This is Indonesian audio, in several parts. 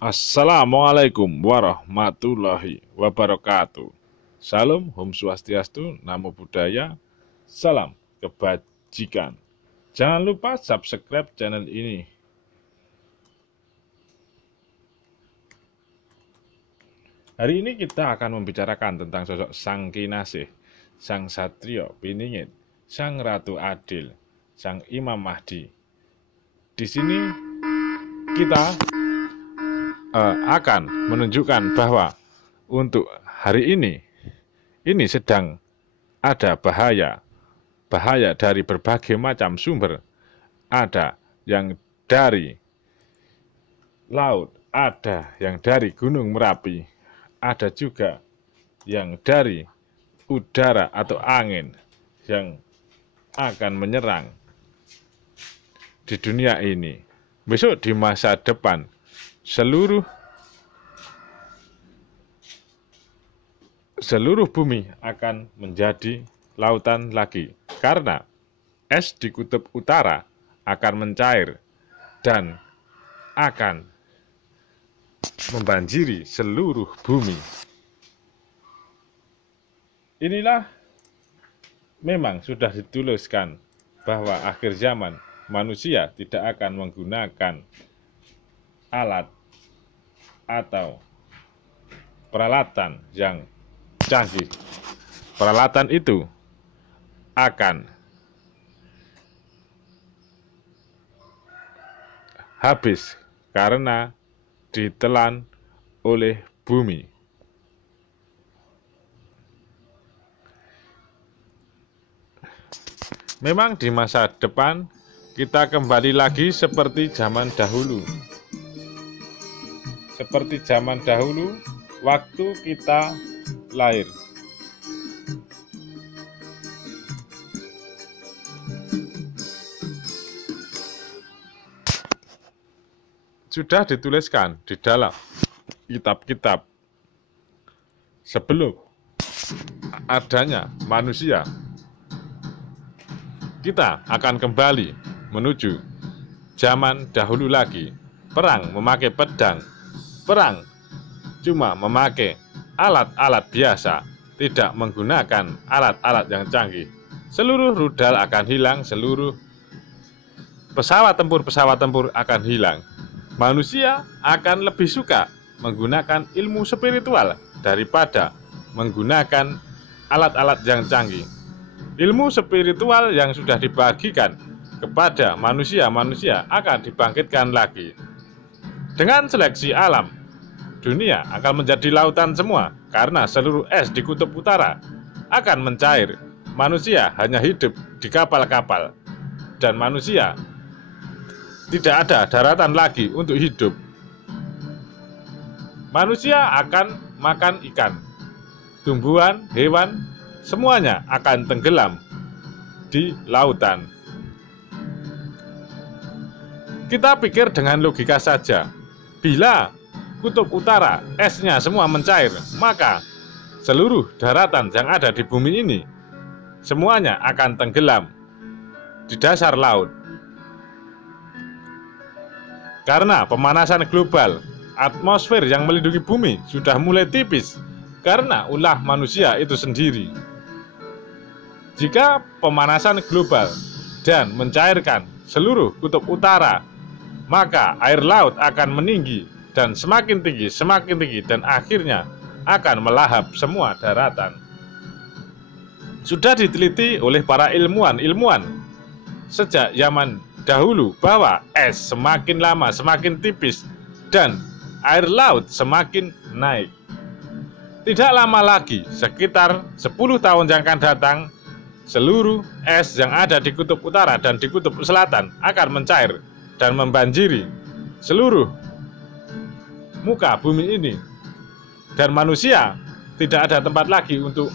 Assalamualaikum warahmatullahi wabarakatuh. Salam, Om Swastiastu, Namo Buddhaya, salam kebajikan. Jangan lupa subscribe channel ini. Hari ini kita akan membicarakan tentang sosok Sang Kinasih, Sang Satrio Piningit, Sang Ratu Adil, Sang Imam Mahdi. Di sini kita akan menunjukkan bahwa untuk hari ini sedang ada bahaya dari berbagai macam sumber. Ada yang dari laut, ada yang dari Gunung Merapi, ada juga yang dari udara atau angin yang akan menyerang di dunia ini. Besok di masa depan seluruh bumi akan menjadi lautan lagi, karena es di kutub utara akan mencair dan akan membanjiri seluruh bumi. Inilah memang sudah dituliskan bahwa akhir zaman manusia tidak akan menggunakan alat atau peralatan yang canggih. Peralatan itu akan habis karena ditelan oleh bumi. Memang di masa depan kita kembali lagi seperti zaman dahulu. Seperti zaman dahulu waktu kita lahir. Sudah dituliskan di dalam kitab-kitab sebelum adanya manusia. Kita akan kembali menuju zaman dahulu lagi. Perang memakai pedang. Perang cuma memakai alat-alat biasa, tidak menggunakan alat-alat yang canggih. Seluruh rudal akan hilang, seluruh pesawat tempur akan hilang. Manusia akan lebih suka menggunakan ilmu spiritual daripada menggunakan alat-alat yang canggih. Ilmu spiritual yang sudah dibagikan kepada manusia akan dibangkitkan lagi. Dengan seleksi alam, dunia akan menjadi lautan semua karena seluruh es di kutub utara akan mencair. Manusia hanya hidup di kapal-kapal dan manusia tidak ada daratan lagi untuk hidup. Manusia akan makan ikan, tumbuhan, hewan, semuanya akan tenggelam di lautan. Kita pikir dengan logika saja. Bila kutub utara esnya semua mencair, maka seluruh daratan yang ada di bumi ini semuanya akan tenggelam di dasar laut. Karena pemanasan global, atmosfer yang melindungi bumi sudah mulai tipis karena ulah manusia itu sendiri. Jika pemanasan global dan mencairkan seluruh kutub utara, maka air laut akan meninggi dan semakin tinggi dan akhirnya akan melahap semua daratan. Sudah diteliti oleh para ilmuwan sejak zaman dahulu bahwa es semakin lama semakin tipis dan air laut semakin naik. Tidak lama lagi, sekitar 10 tahun yang akan datang, seluruh es yang ada di kutub utara dan di kutub selatan akan mencair dan membanjiri seluruh muka bumi ini. Dan manusia tidak ada tempat lagi untuk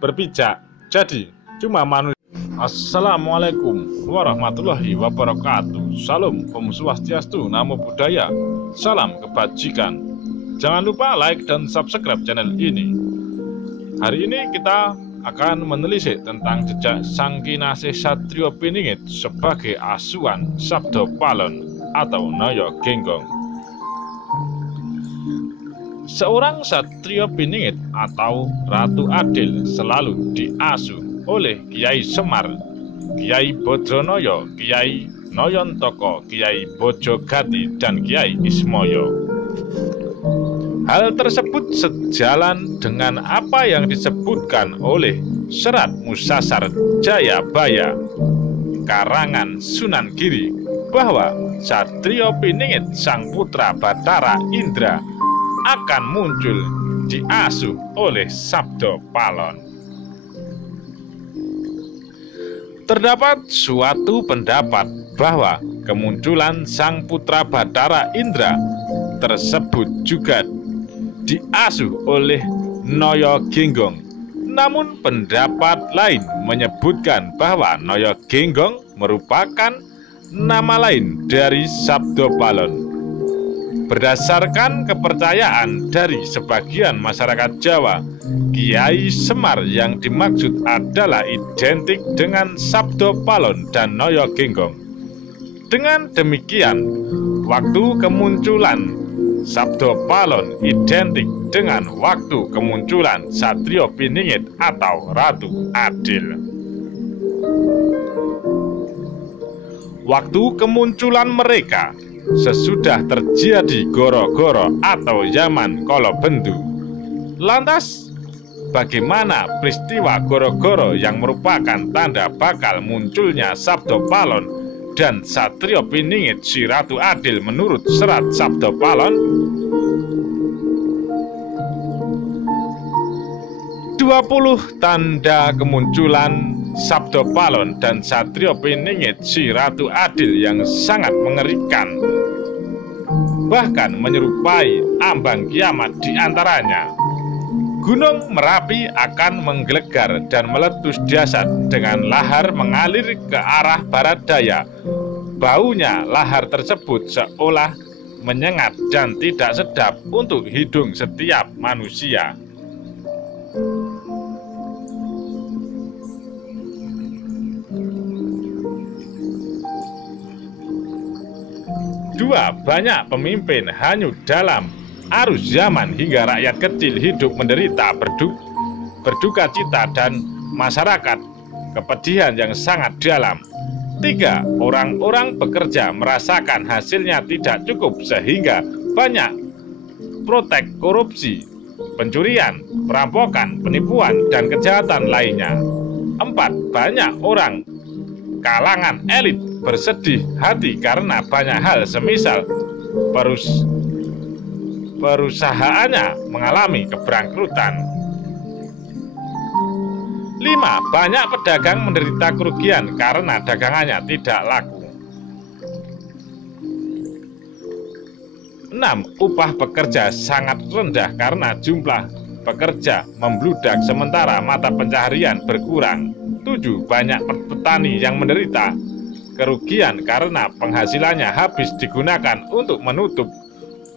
berpijak. Jadi cuma manusia. Assalamualaikum warahmatullahi wabarakatuh. Salam, Om Swastiastu, Namo Buddhaya, salam kebajikan. Jangan lupa like dan subscribe channel ini. Hari ini kita akan menelisik tentang jejak Sang Kinasih Satrio Piningit sebagai asuhan Sabdo Palon atau Naya Genggong. Seorang satrio piningit atau Ratu Adil selalu diasuh oleh Kiai Semar, Kiai Bodronoyo, Kiai Noyontoko, Kiai Bojogati, dan Kiai Ismoyo. Hal tersebut sejalan dengan apa yang disebutkan oleh Serat Musasar Jayabaya karangan Sunan Giri bahwa Satrio Piningit sang putra Bathara Indra akan muncul diasuh oleh Sabdo Palon. Terdapat suatu pendapat bahwa kemunculan sang putra Bathara Indra tersebut juga diasuh oleh Noyo Genggong. Namun pendapat lain menyebutkan bahwa Noyo Genggong merupakan nama lain dari Sabdo Palon. Berdasarkan kepercayaan dari sebagian masyarakat Jawa, Kiai Semar yang dimaksud adalah identik dengan Sabdo Palon dan Noyo Genggong. Dengan demikian, waktu kemunculan Sabdo Palon identik dengan waktu kemunculan Satrio Piningit atau Ratu Adil. Waktu kemunculan mereka sesudah terjadi goro-goro atau zaman Kolobendu. Lantas, bagaimana peristiwa goro-goro yang merupakan tanda bakal munculnya Sabdo Palon dan Satrio Piningit si Ratu Adil menurut Serat Sabdo Palon? 20 tanda kemunculan Sabdo Palon dan Satrio Piningit si Ratu Adil yang sangat mengerikan, bahkan menyerupai ambang kiamat. Di antaranya, Gunung Merapi akan menggelegar dan meletus dahsyat dengan lahar mengalir ke arah barat daya. Baunya lahar tersebut seolah menyengat dan tidak sedap untuk hidung setiap manusia. Dua, banyak pemimpin hanyut dalam arus zaman hingga rakyat kecil hidup menderita, berduka cita, dan masyarakat kepedihan yang sangat dalam. 3, orang-orang bekerja merasakan hasilnya tidak cukup sehingga banyak protek korupsi, pencurian, perampokan, penipuan, dan kejahatan lainnya. 4, banyak orang kalangan elit bersedih hati karena banyak hal semisal perusahaannya mengalami kebangkrutan. 5, banyak pedagang menderita kerugian karena dagangannya tidak laku. 6, upah pekerja sangat rendah karena jumlah pekerja membludak sementara mata pencaharian berkurang. 7, banyak petani yang menderita kerugian karena penghasilannya habis digunakan untuk menutup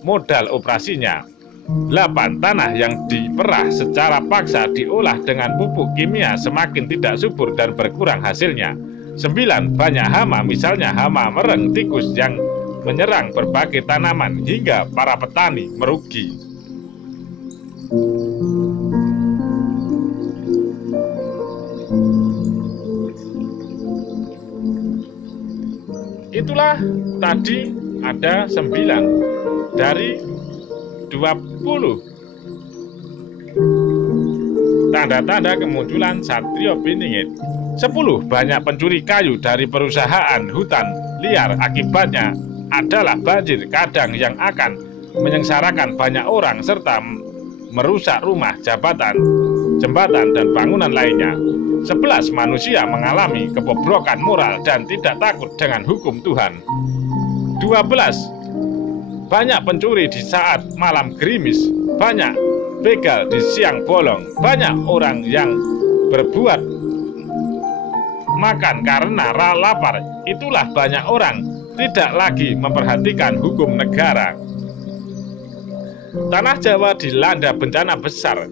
modal operasinya. 8, tanah yang diperah secara paksa diolah dengan pupuk kimia semakin tidak subur dan berkurang hasilnya. 9, banyak hama, misalnya hama mereng, tikus yang menyerang berbagai tanaman hingga para petani merugi. Itulah tadi ada 9 dari 20 tanda-tanda kemunculan Satrio Piningit. 10, banyak pencuri kayu dari perusahaan hutan liar, akibatnya adalah banjir kadang yang akan menyengsarakan banyak orang serta merusak rumah, jembatan, dan bangunan lainnya. 11, manusia mengalami kebobrokan moral dan tidak takut dengan hukum Tuhan. 12, banyak pencuri di saat malam gerimis, banyak begal di siang bolong, banyak orang yang berbuat makan karena lapar. Itulah banyak orang tidak lagi memperhatikan hukum negara. Tanah Jawa dilanda bencana besar.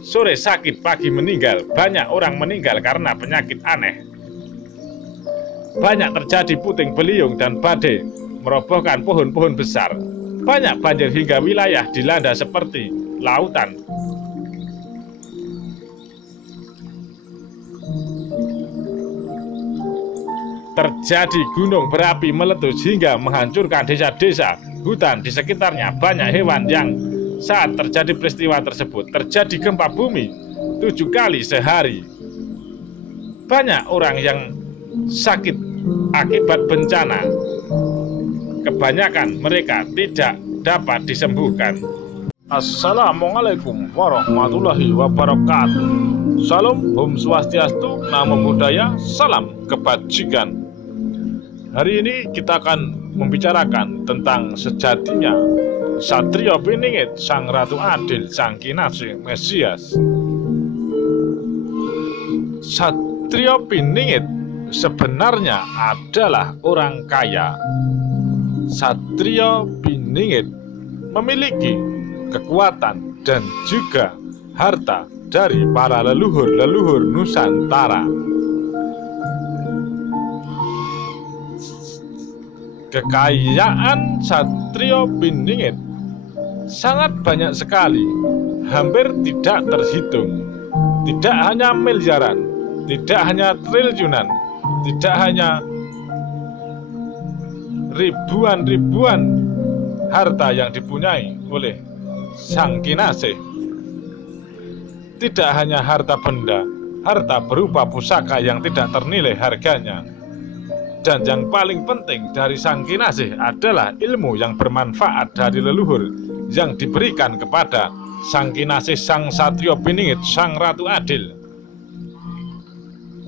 Sore sakit, pagi meninggal. Banyak orang meninggal karena penyakit aneh. Banyak terjadi puting beliung dan badai merobohkan pohon-pohon besar. Banyak banjir hingga wilayah dilanda seperti lautan. Terjadi gunung berapi meletus hingga menghancurkan desa-desa, hutan di sekitarnya. Banyak hewan yang saat terjadi peristiwa tersebut. Terjadi gempa bumi 7 kali sehari. Banyak orang yang sakit akibat bencana. Kebanyakan mereka tidak dapat disembuhkan. Assalamualaikum warahmatullahi wabarakatuh. Salam, Om Swastiastu, Namo Buddhaya, salam kebajikan. Hari ini kita akan membicarakan tentang sejatinya Satrio Piningit, Sang Ratu Adil, Sang Kinasih Mesias. Satrio Piningit sebenarnya adalah orang kaya. Satrio Piningit memiliki kekuatan dan juga harta dari para leluhur-leluhur Nusantara. Kekayaan Satrio Piningit sangat banyak sekali, hampir tidak terhitung. Tidak hanya miliaran, tidak hanya triliunan, tidak hanya ribuan harta yang dipunyai oleh Sang Kinasih. Tidak hanya harta benda, harta berupa pusaka yang tidak ternilai harganya. Dan yang paling penting dari Sang Kinasih adalah ilmu yang bermanfaat dari leluhur yang diberikan kepada Sang Kinasih, Sang Satrio Piningit, Sang Ratu Adil.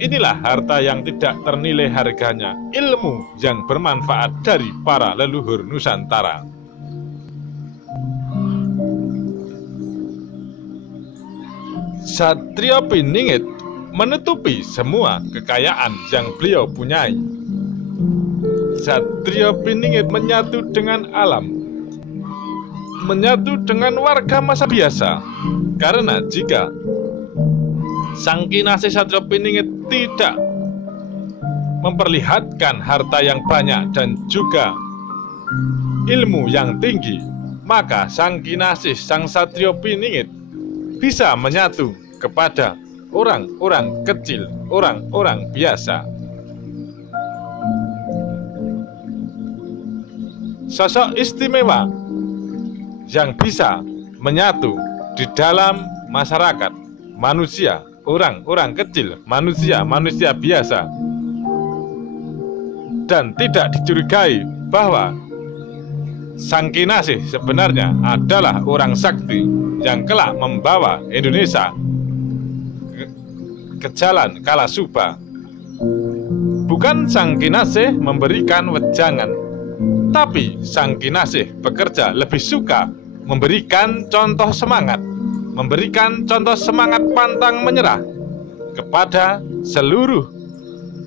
Inilah harta yang tidak ternilai harganya, ilmu yang bermanfaat dari para leluhur Nusantara. Satrio Piningit menutupi semua kekayaan yang beliau punyai. Satrio Piningit menyatu dengan alam, menyatu dengan warga masa biasa. Karena jika Sang Kinasih Satrio Piningit tidak memperlihatkan harta yang banyak dan juga ilmu yang tinggi, maka Sang Kinasih, Sang Satrio Piningit bisa menyatu kepada orang-orang kecil, orang-orang biasa. Sosok istimewa yang bisa menyatu di dalam masyarakat manusia, orang-orang kecil, manusia biasa, dan tidak dicurigai bahwa Sang Kinasih sebenarnya adalah orang sakti yang kelak membawa Indonesia ke jalan Kalasuba. Bukan Sang Kinasih memberikan wejangan, tapi Sang Kinasih bekerja lebih suka memberikan contoh semangat, memberikan contoh semangat pantang menyerah kepada seluruh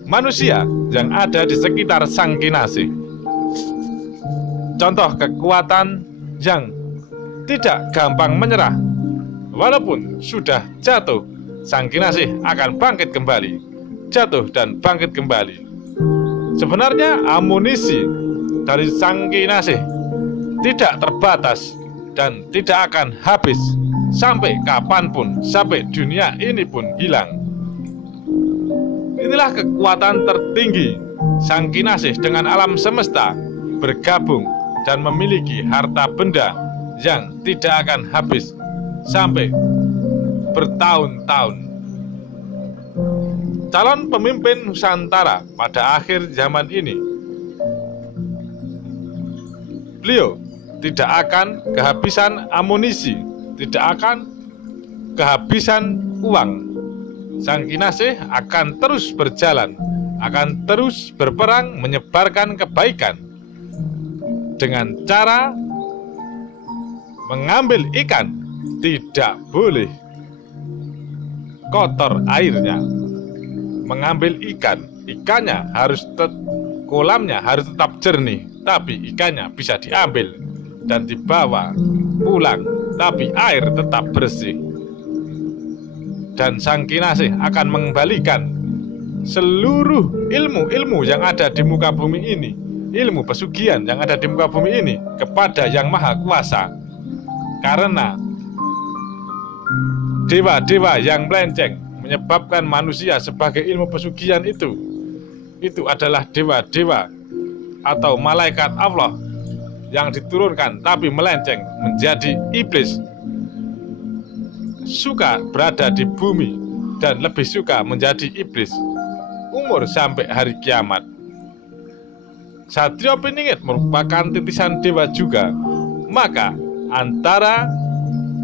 manusia yang ada di sekitar Sang Kinasih. Contoh kekuatan yang tidak gampang menyerah. Walaupun sudah jatuh, Sang Kinasih akan bangkit kembali, jatuh dan bangkit kembali. Sebenarnya amunisi dari Sang Kinasih tidak terbatas dan tidak akan habis sampai kapanpun, sampai dunia ini pun hilang. Inilah kekuatan tertinggi Sang Kinasih dengan alam semesta bergabung dan memiliki harta benda yang tidak akan habis sampai bertahun-tahun. Calon pemimpin Nusantara pada akhir zaman ini, beliau tidak akan kehabisan amunisi, tidak akan kehabisan uang. Sang Kinasih akan terus berjalan, akan terus berperang menyebarkan kebaikan dengan cara mengambil ikan. Tidak boleh kotor airnya. Mengambil ikan, ikannya harus kolamnya harus tetap jernih, tapi ikannya bisa diambil dan dibawa pulang, tapi air tetap bersih. Dan Sang Kinasih akan mengembalikan seluruh ilmu-ilmu yang ada di muka bumi ini, ilmu pesugihan yang ada di muka bumi ini kepada Yang Maha Kuasa. Karena dewa-dewa yang melenceng menyebabkan manusia sebagai ilmu pesugihan itu adalah dewa-dewa atau malaikat Allah yang diturunkan tapi melenceng menjadi iblis, suka berada di bumi dan lebih suka menjadi iblis umur sampai hari kiamat. Satrio Piningit merupakan titisan dewa juga, maka antara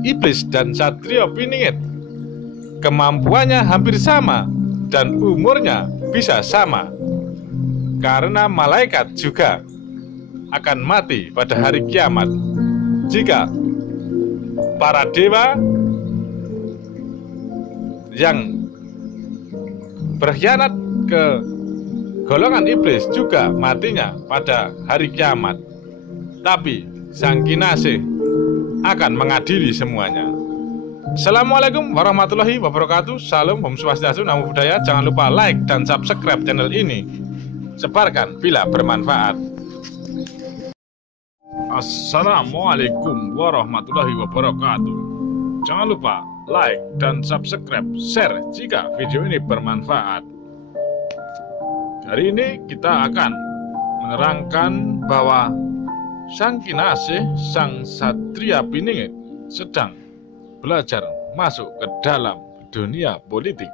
iblis dan Satrio Piningit kemampuannya hampir sama dan umurnya bisa sama, karena malaikat juga akan mati pada hari kiamat jika para dewa yang berkhianat ke golongan iblis juga matinya pada hari kiamat. Tapi Sang Kinasih akan mengadili semuanya. Assalamualaikum warahmatullahi wabarakatuh. Salam, Om Swastiastu, Namo Buddhaya. Jangan lupa like dan subscribe channel ini. Sebarkan bila bermanfaat. Assalamualaikum warahmatullahi wabarakatuh. Jangan lupa like dan subscribe, share jika video ini bermanfaat. Hari ini kita akan menerangkan bahwa Sang Kinasih, Sang Satria Piningit sedang belajar masuk ke dalam dunia politik.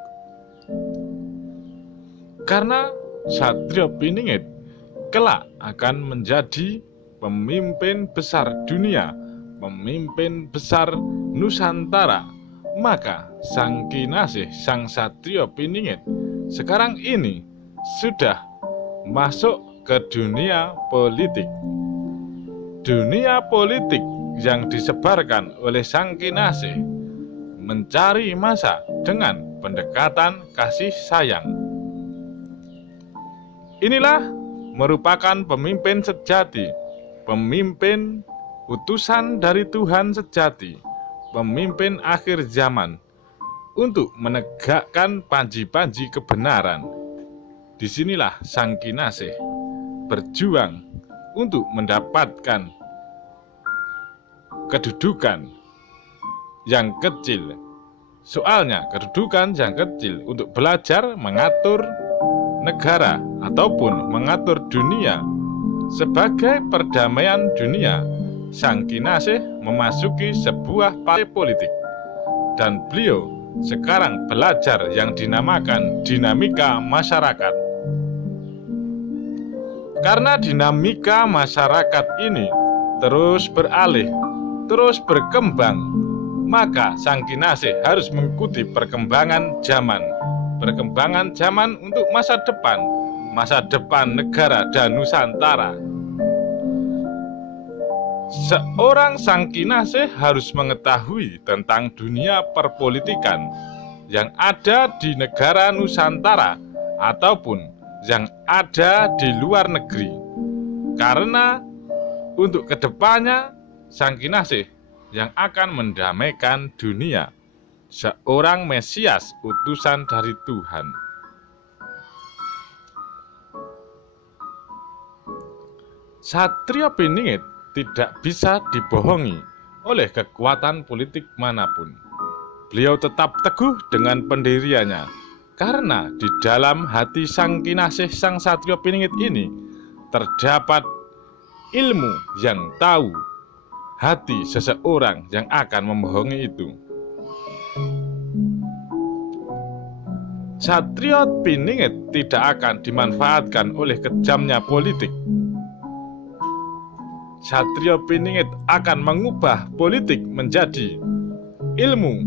Karena Satrio Piningit kelak akan menjadi pemimpin besar dunia, pemimpin besar Nusantara, maka Sang Kinasih, Sang Satrio Piningit sekarang ini sudah masuk ke dunia politik. Dunia politik yang disebarkan oleh Sang Kinasih mencari masa dengan pendekatan kasih sayang. Inilah merupakan pemimpin sejati, pemimpin utusan dari Tuhan sejati, pemimpin akhir zaman untuk menegakkan panji-panji kebenaran. Disinilah Sang Kinasih berjuang untuk mendapatkan kedudukan yang kecil. Soalnya kedudukan yang kecil untuk belajar mengatur negara ataupun mengatur dunia sebagai perdamaian dunia. Sang Kinasih memasuki sebuah partai politik dan beliau sekarang belajar yang dinamakan dinamika masyarakat. Karena dinamika masyarakat ini terus beralih, terus berkembang, maka Sang Kinasih harus mengikuti perkembangan zaman. Perkembangan zaman untuk masa depan negara dan Nusantara. Seorang Sang Kinasih harus mengetahui tentang dunia perpolitikan yang ada di negara Nusantara ataupun yang ada di luar negeri. Karena untuk kedepannya Sang Kinasih yang akan mendamaikan dunia, seorang Mesias utusan dari Tuhan. Satrio Piningit tidak bisa dibohongi oleh kekuatan politik manapun. Beliau tetap teguh dengan pendiriannya, karena di dalam hati Sang Kinasih, Sang Satrio Piningit ini terdapat ilmu yang tahu hati seseorang yang akan membohongi itu. Satrio Piningit tidak akan dimanfaatkan oleh kejamnya politik. Satrio Piningit akan mengubah politik menjadi ilmu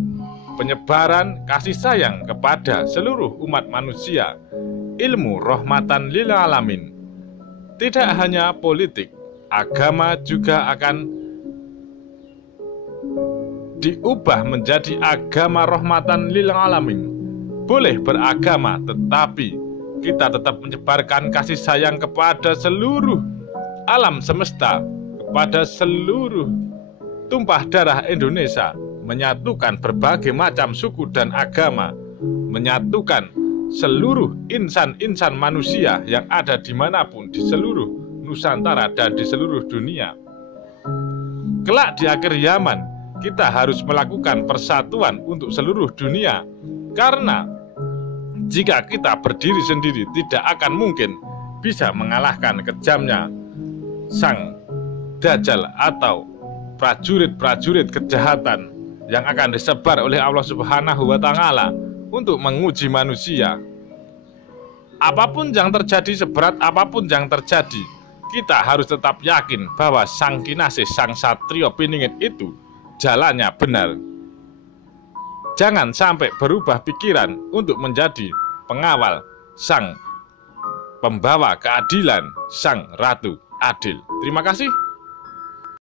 penyebaran kasih sayang kepada seluruh umat manusia, ilmu rahmatan lil alamin. Tidak hanya politik, agama juga akan diubah menjadi agama rahmatan lil alamin. Boleh beragama, tetapi kita tetap menyebarkan kasih sayang kepada seluruh alam semesta, kepada seluruh tumpah darah Indonesia, menyatukan berbagai macam suku dan agama, menyatukan seluruh insan-insan manusia yang ada dimanapun di seluruh Nusantara dan di seluruh dunia. Kelak di akhir zaman, kita harus melakukan persatuan untuk seluruh dunia, karena jika kita berdiri sendiri tidak akan mungkin bisa mengalahkan kejamnya sang Dajjal atau prajurit-prajurit kejahatan yang akan disebar oleh Allah Subhanahu wa Ta'ala untuk menguji manusia. Apapun yang terjadi, seberat apapun yang terjadi, kita harus tetap yakin bahwa sang Kinasih, sang Satrio Piningit itu jalannya benar. Jangan sampai berubah pikiran untuk menjadi pengawal sang pembawa keadilan, sang Ratu Adil. Terima kasih.